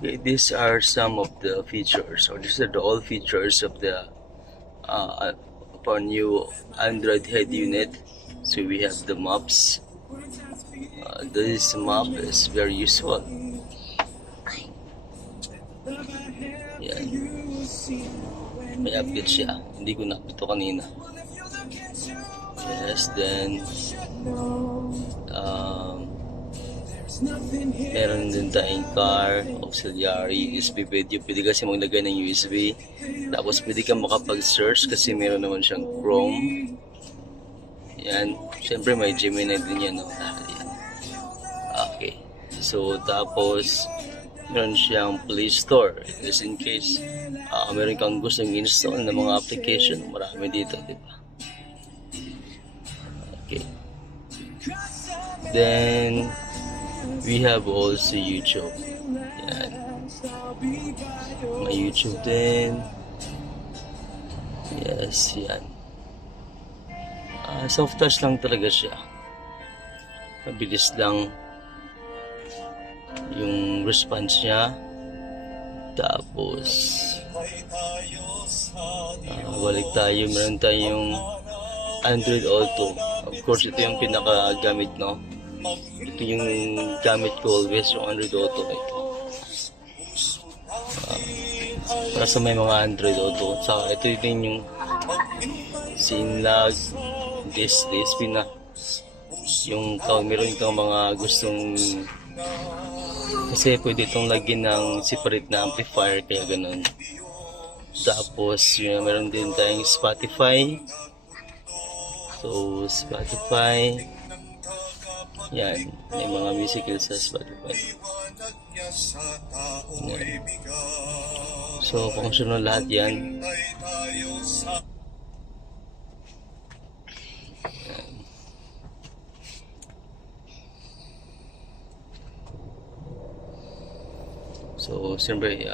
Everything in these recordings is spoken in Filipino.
Okay, these are some of the features, or these are the all features of the of our new Android head unit. So we have the maps. This map is very useful. Yan. May update siya. Hindi ko na-update ito kanina. Yes, then meron din tayong car, auxiliary, USB video. Pwede kasi maglagay ng USB. Tapos pwede kang makapag-search kasi meron naman siyang Chrome. Yan. Siyempre may Gemini din yan. No? Okay. So, tapos meron siyang Play Store. Just in case meron kang gustong install ng mga application. Marami dito, di ba? Okay. Then, we have also YouTube. Yan. May YouTube din. Yes, yan. Soft touch lang talaga siya. Mabilis lang yung response niya. Tapos balik tayo. Meron tayong Android Auto. Of course, ito yung pinaka-gamit, no? Ito yung gamit ko always, yung Android Auto. Para sa may mga Android Auto. Saka ito din yung scene lag, DSP na. Yung meron kang mga gustong, kasi pwede itong lagyan ng separate na amplifier, kaya ganun. Tapos yun, meron din tayong Spotify. So Spotify, yan, may mga musical sa Spotify. Yan. So functional lahat yan. So, siyempre,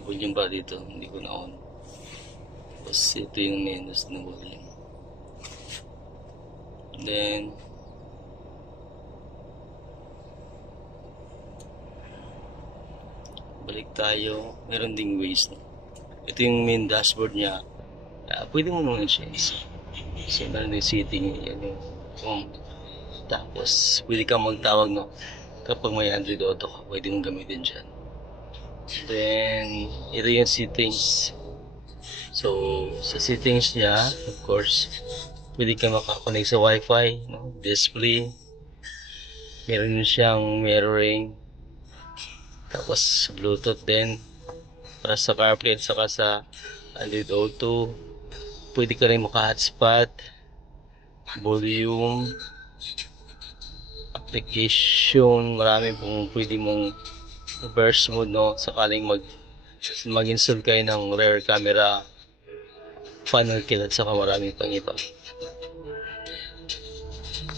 volume pa dito, hindi ko na on. Tapos ito yung menus na volume. Then, balik tayo, meron ding ways, no? Ito yung main dashboard niya. Pwede mo naman siya. So, meron yung setting, yan yung home. Tapos, pwede kang magtawag, no? Kapag may Android Auto ka, pwede mong gamitin dyan. Then, ito yung settings. So, sa settings niya, of course, pwede kang makakonect sa Wi-Fi, no? Display. Meron siyang mirroring. Tapos, Bluetooth din. Para sa CarPlay at saka sa Android Auto. Pwede ka rin maka-hotspot, volume, application, marami pong pwede mong reverse mode, no? Sakaling mag-install kayo ng rear camera, panel kill at saka maraming pang ito.